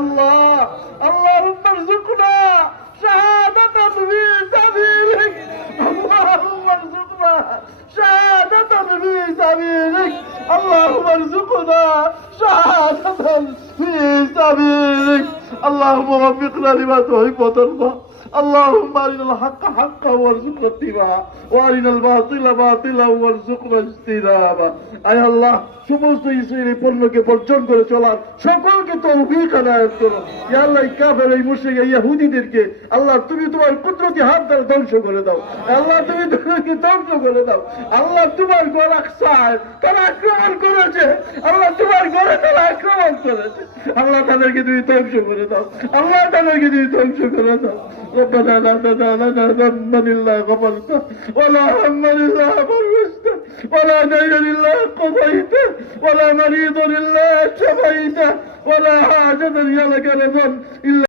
الله اللهم ارزقنا شهادة في سبيلك اللهم ارزقنا شهادة في سبيلك اللهم ارزقنا شهادة في سبيلك اللهم وفقنا لما تحب وترضى اللهم أرنا الحق حقا وارزقنا اتباعه وأرنا الباطل باطلا وارزقنا اجتنابه أي الله সমস্ত ইসরায়েলি পণ্যকে বর্জন করে চলার সকলকে তৌফিক আনায়াত করো ইয়া আল্লাহ এই কাফের এই মুশরিক এই ইহুদিদেরকে আল্লাহ তুমি তোমার কুদরতি হাত দ্বারা ধ্বংস করে দাও আল্লাহ তুমি তাদেরকে ধ্বংস করে দাও আল্লাহ তোমার ঘর আকসায় তারা আক্রমণ করেছে আল্লাহ তোমার ঘরে তারা আক্রমণ করেছে আল্লাহ তাদেরকে তুমি ধ্বংস করে দাও আল্লাহ তাদেরকে তুমি ধ্বংস করে দাও ربنا لا تدع لنا ذنبا الا غفرته ولا هما الا فرجته ولا دينا الا قضيته ولا مريض الا شفيته ولا حاجة يا لك رضا الا